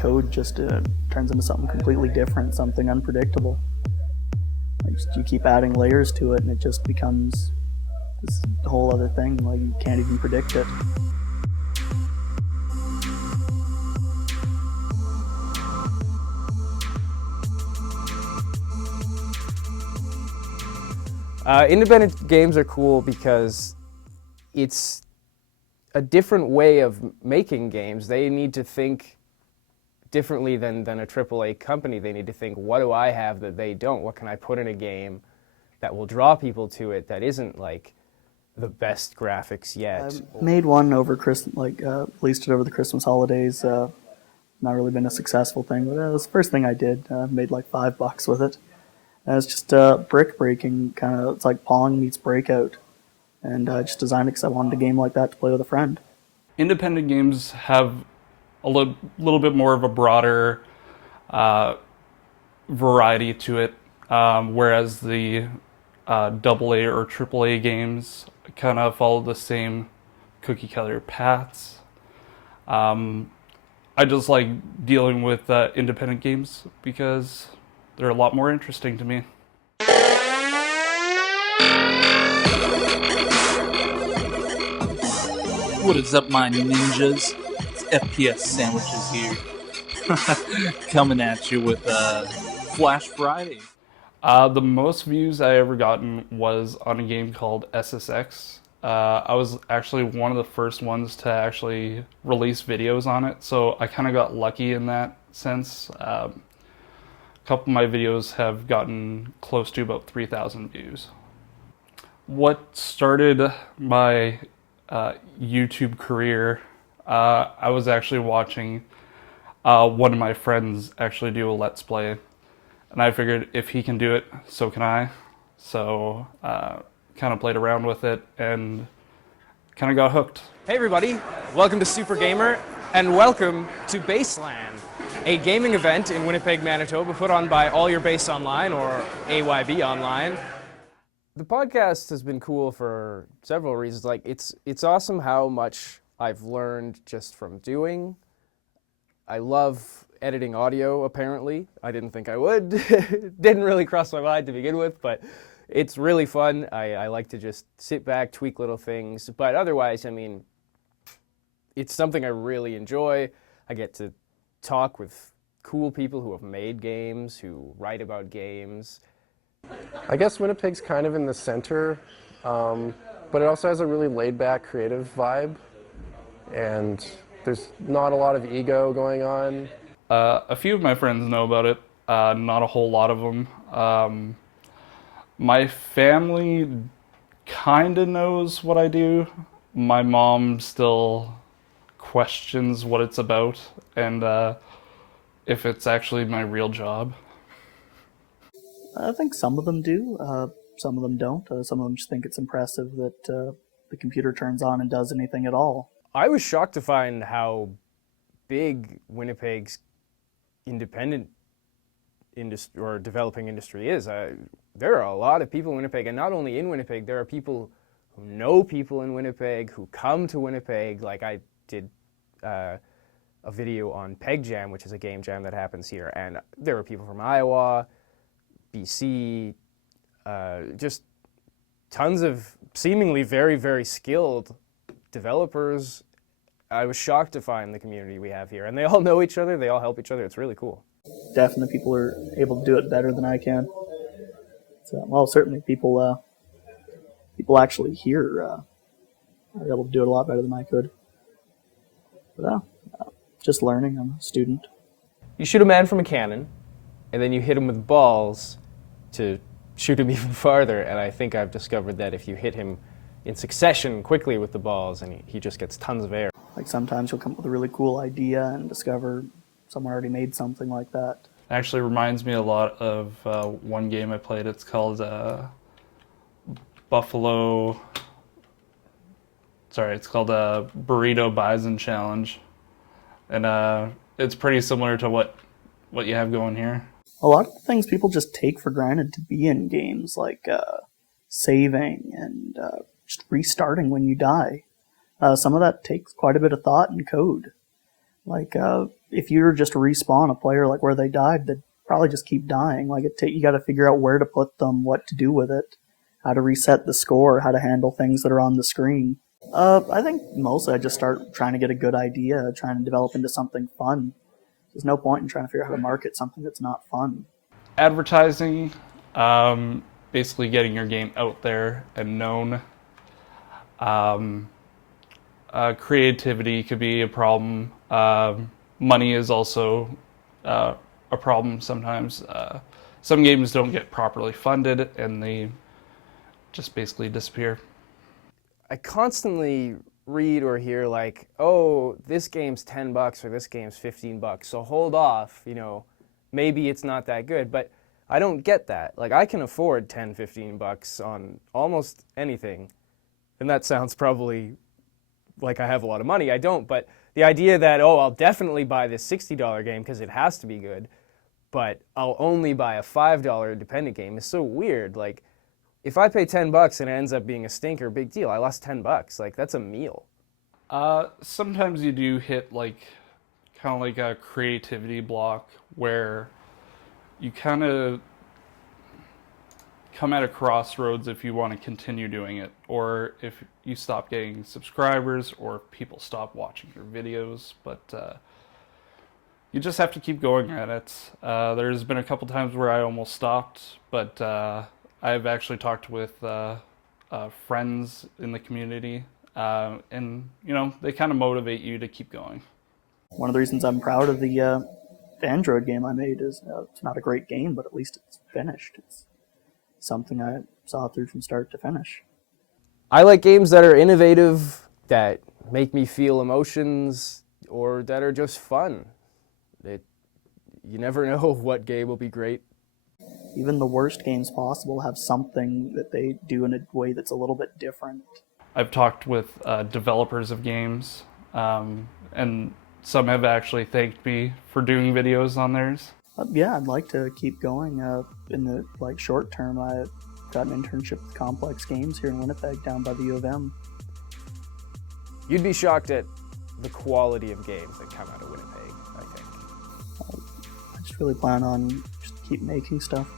code just turns into something completely different, something unpredictable. Like, you keep adding layers to it and it just becomes this whole other thing, like you can't even predict it. Independent games are cool because it's a different way of making games. They need to think differently than a AAA company. They need to think, what do I have that they don't? What can I put in a game that will draw people to it that isn't like the best graphics yet? I made one over Christmas, released it over the Christmas holidays. Not really been a successful thing, but it was the first thing I did. Made like $5 with it. And it's just brick breaking, kind of. It's like Pong meets Breakout. And I just designed it because I wanted a game like that to play with a friend. Independent games have a little bit more of a broader variety to it, whereas the AA or AAA games kind of follow the same cookie cutter paths. I just like dealing with independent games because they're a lot more interesting to me. What is up, my ninjas? It's FPS Sandwiches here. Coming at you with Flash Friday. The most views I ever gotten was on a game called SSX. I was actually one of the first ones to actually release videos on it, so I kind of got lucky in that sense. A couple of my videos have gotten close to about 3,000 views. What started my YouTube career, I was actually watching one of my friends actually do a Let's Play, and I figured if he can do it, so can I. So kind of played around with it and kind of got hooked. Hey everybody, welcome to Super Gamer, and welcome to Baseland, a gaming event in Winnipeg, Manitoba, put on by All Your Base Online, or AYB Online. The podcast has been cool for several reasons. Like, it's awesome how much I've learned just from doing. I love editing audio, apparently. I didn't think I would. Didn't really cross my mind to begin with, but it's really fun. I like to just sit back, tweak little things. But otherwise, I mean, it's something I really enjoy. I get to talk with cool people who have made games, who write about games. I guess Winnipeg's kind of in the center, but it also has a really laid-back, creative vibe, and there's not a lot of ego going on. A few of my friends know about it, not a whole lot of them. My family kind of knows what I do. My mom still questions what it's about and if it's actually my real job. I think some of them do, some of them don't. Some of them just think it's impressive that the computer turns on and does anything at all. I was shocked to find how big Winnipeg's independent industry or developing industry is. There are a lot of people in Winnipeg, and not only in Winnipeg, there are people who know people in Winnipeg, who come to Winnipeg. Like, I did a video on Peg Jam, which is a game jam that happens here, and there were people from Iowa, BC, just tons of seemingly very, very skilled developers. I was shocked to find the community we have here, and they all know each other, they all help each other. It's really cool. Definitely people are able to do it better than I can. So, well, certainly people actually here are able to do it a lot better than I could. But just learning. I'm a student. You shoot a man from a cannon, and then you hit him with balls to shoot him even farther, and I think I've discovered that if you hit him in succession quickly with the balls, and he just gets tons of air. Like, sometimes you'll come up with a really cool idea and discover someone already made something like that. It actually reminds me a lot of one game I played. It's called Burrito Bison Challenge. And it's pretty similar to what you have going here. A lot of the things people just take for granted to be in games, like saving and just restarting when you die. Some of that takes quite a bit of thought and code. Like, if you were just to respawn a player like where they died, they'd probably just keep dying. Like you got to figure out where to put them, what to do with it, how to reset the score, how to handle things that are on the screen. I think mostly I just start trying to get a good idea, trying to develop into something fun. There's no point in trying to figure out how to market something that's not fun. Advertising, basically getting your game out there and known. Creativity could be a problem. Money is also a problem sometimes. Some games don't get properly funded and they just basically disappear. I constantly read or hear like, oh, this game's $10 or this game's $15, so hold off, maybe it's not that good. But I don't get that. Like, I can afford $10, $15 on almost anything. And that sounds probably like I have a lot of money. I don't, but the idea that, oh, I'll definitely buy this $60 game because it has to be good, but I'll only buy a $5 independent game is so weird. Like, if I pay $10 and it ends up being a stinker, big deal. I lost $10. Like, that's a meal. Sometimes you do hit kind of like a creativity block where you kind of come at a crossroads if you want to continue doing it, or if you stop getting subscribers, or if people stop watching your videos. But you just have to keep going at it. There's been a couple times where I almost stopped, but I've actually talked with friends in the community, and they kind of motivate you to keep going. One of the reasons I'm proud of the Android game I made is it's not a great game, but at least it's finished. It's something I saw through from start to finish. I like games that are innovative, that make me feel emotions, or that are just fun. You never know what game will be great. Even the worst games possible have something that they do in a way that's a little bit different. I've talked with developers of games, and some have actually thanked me for doing videos on theirs. Yeah, I'd like to keep going. In the short term, I got an internship with Complex Games here in Winnipeg, down by the U of M. You'd be shocked at the quality of games that come out of Winnipeg, I think. I just really plan on just keep making stuff.